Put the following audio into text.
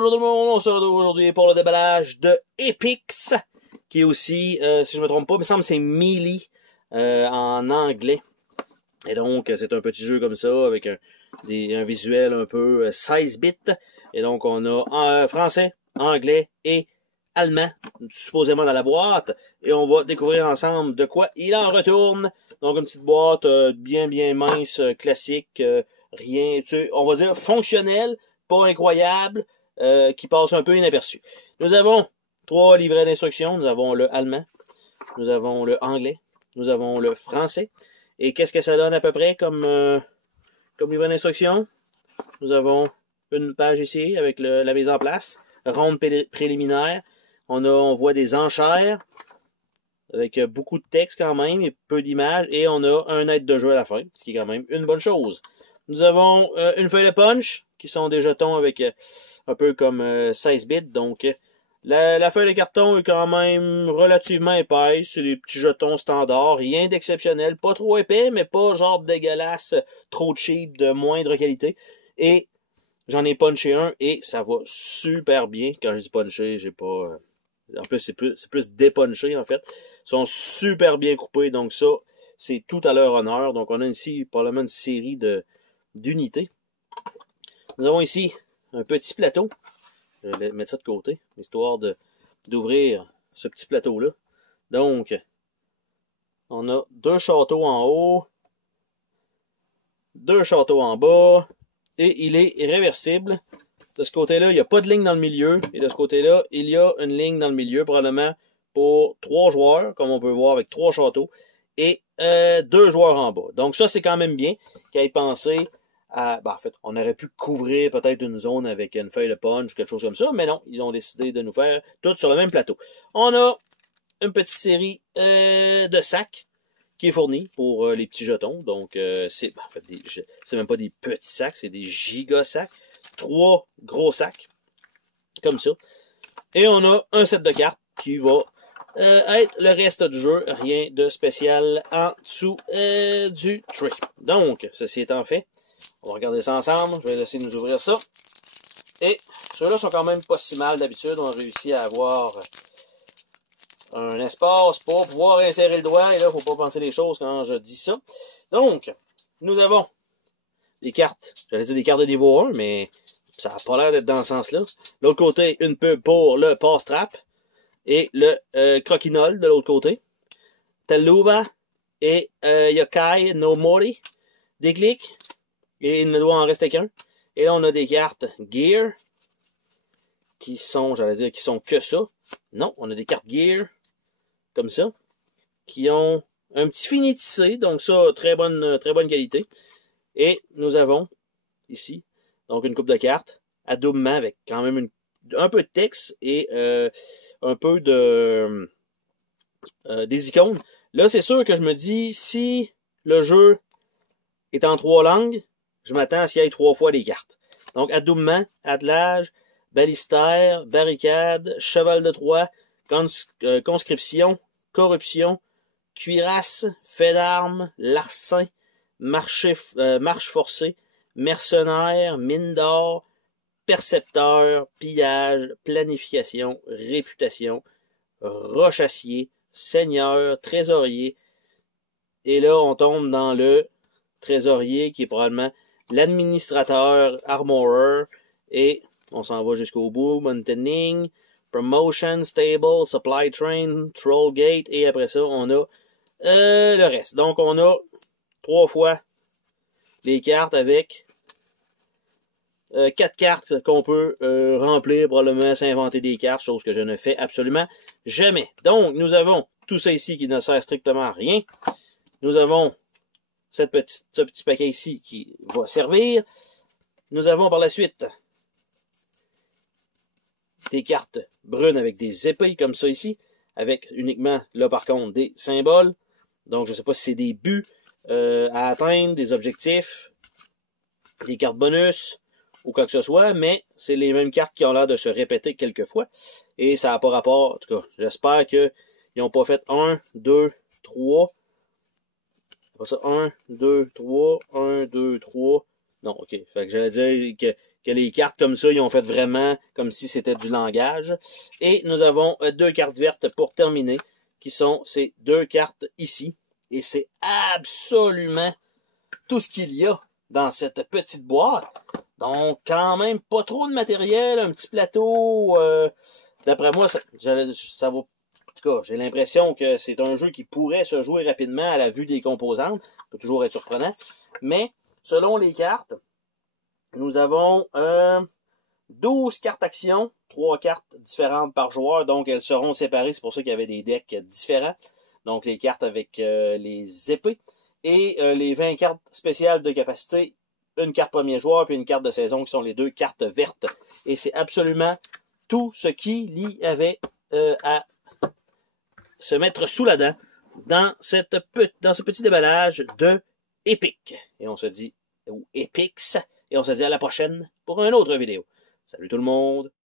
Bonjour tout le monde, on se retrouve aujourd'hui pour le déballage de Epix, qui est aussi, si je me trompe pas, il me semble que c'est Melee en anglais. Et donc, c'est un petit jeu comme ça, avec un visuel un peu 16 bits. Et donc, on a français, anglais et allemand, supposément dans la boîte. Et on va découvrir ensemble de quoi il en retourne. Donc, une petite boîte bien mince, classique, rien, tu sais, on va dire fonctionnelle, pas incroyable, qui passe un peu inaperçu. Nous avons 3 livrets d'instructions. Nous avons le allemand, nous avons le anglais, nous avons le français. Et qu'est-ce que ça donne à peu près comme livret d'instructions? Nous avons une page ici avec la mise en place, ronde préliminaire. On voit des enchères avec beaucoup de texte quand même et peu d'images. Et on a un aide de jeu à la fin, ce qui est quand même une bonne chose. Nous avons une feuille de punch, qui sont des jetons avec un peu comme 16 bits. Donc, la feuille de carton est quand même relativement épaisse. C'est des petits jetons standards. Rien d'exceptionnel. Pas trop épais, mais pas genre dégueulasse, trop cheap, de moindre qualité. Et j'en ai punché un et ça va super bien. Quand je dis punché, j'ai pas... en plus, c'est plus dépunché, en fait. Ils sont super bien coupés. Donc ça, c'est tout à leur honneur. Donc on a ici probablement une série d'unités. Nous avons ici un petit plateau. Je vais mettre ça de côté, histoire d'ouvrir ce petit plateau-là. Donc, on a 2 châteaux en haut, 2 châteaux en bas, et il est réversible. De ce côté-là, il n'y a pas de ligne dans le milieu, et de ce côté-là, il y a une ligne dans le milieu, probablement pour 3 joueurs, comme on peut voir avec 3 châteaux, et 2 joueurs en bas. Donc ça, c'est quand même bien qu'ils aient pensé en fait, on aurait pu couvrir peut-être une zone avec une feuille de punch ou quelque chose comme ça, mais non, ils ont décidé de nous faire tout sur le même plateau. On a une petite série de sacs qui est fournie pour les petits jetons. Donc, c'est en fait, c'est même pas des petits sacs, c'est des giga sacs. 3 gros sacs, comme ça. Et on a un set de cartes qui va être le reste du jeu. Rien de spécial en dessous du tray. Donc, ceci étant fait, on va regarder ça ensemble. Je vais laisser nous ouvrir ça. Et ceux-là sont quand même pas si mal d'habitude. On a réussi à avoir un espace pour pouvoir insérer le doigt. Et là, il ne faut pas penser les choses quand je dis ça. Donc, nous avons des cartes. J'allais dire des cartes de niveau 1, mais ça n'a pas l'air d'être dans ce sens-là. L'autre côté, une pub pour le passe-trap. Et le croquinol de l'autre côté. Taluva et Yokai no Mori. Des clics. Et il ne doit en rester qu'un. Et là, on a des cartes Gear. Qui sont, j'allais dire, qui sont que ça. Non, on a des cartes Gear. Comme ça. Qui ont un petit fini tissé. Donc ça, très bonne qualité. Et nous avons, ici, donc une coupe de cartes. Adoubement avec quand même un peu de texte. Et un peu des icônes. Là, c'est sûr que je me dis, si le jeu est en 3 langues, je m'attends à ce qu'il y ait 3 fois les cartes. Donc, adoubement, attelage, balistère, barricade, cheval de Troie, conscription, corruption, cuirasse, fait d'armes, larcin, marche forcée, mercenaire, mine d'or, percepteur, pillage, planification, réputation, rochassier, seigneur, trésorier. Et là, on tombe dans le trésorier qui est probablement l'administrateur armorer. Et on s'en va jusqu'au bout. Mountaining, promotion, stable, supply train, troll gate. Et après ça, on a le reste. Donc, on a 3 fois les cartes avec 4 cartes qu'on peut remplir, probablement s'inventer des cartes, chose que je ne fais absolument jamais. Donc, nous avons tout ça ici qui ne sert strictement à rien. Nous avons ce petit paquet ici qui va servir. Nous avons par la suite des cartes brunes avec des épées comme ça ici, avec uniquement, là par contre, des symboles. Donc, je ne sais pas si c'est des buts à atteindre, des objectifs, des cartes bonus, ou quoi que ce soit, mais c'est les mêmes cartes qui ont l'air de se répéter quelques fois. Et ça n'a pas rapport, en tout cas, j'espère qu'ils n'ont pas fait 1, 2, 3. Pas ça, 1, 2, 3, 1, 2, 3. Non, ok. Fait que j'allais dire que les cartes comme ça, ils ont fait vraiment comme si c'était du langage. Et nous avons 2 cartes vertes pour terminer, qui sont ces 2 cartes ici. Et c'est absolument tout ce qu'il y a dans cette petite boîte. Donc, quand même, pas trop de matériel, un petit plateau. D'après moi, ça va... En tout cas, j'ai l'impression que c'est un jeu qui pourrait se jouer rapidement à la vue des composantes. Ça peut toujours être surprenant. Mais, selon les cartes, nous avons 12 cartes action, 3 cartes différentes par joueur, donc elles seront séparées. C'est pour ça qu'il y avait des decks différents. Donc, les cartes avec les épées. Et les 20 cartes spéciales de capacité, une carte premier joueur puis une carte de saison qui sont les 2 cartes vertes. Et c'est absolument tout ce qu'il y avait à se mettre sous la dent dans ce petit déballage de Epic. Et on se dit, ou Epix, et on se dit à la prochaine pour une autre vidéo. Salut tout le monde!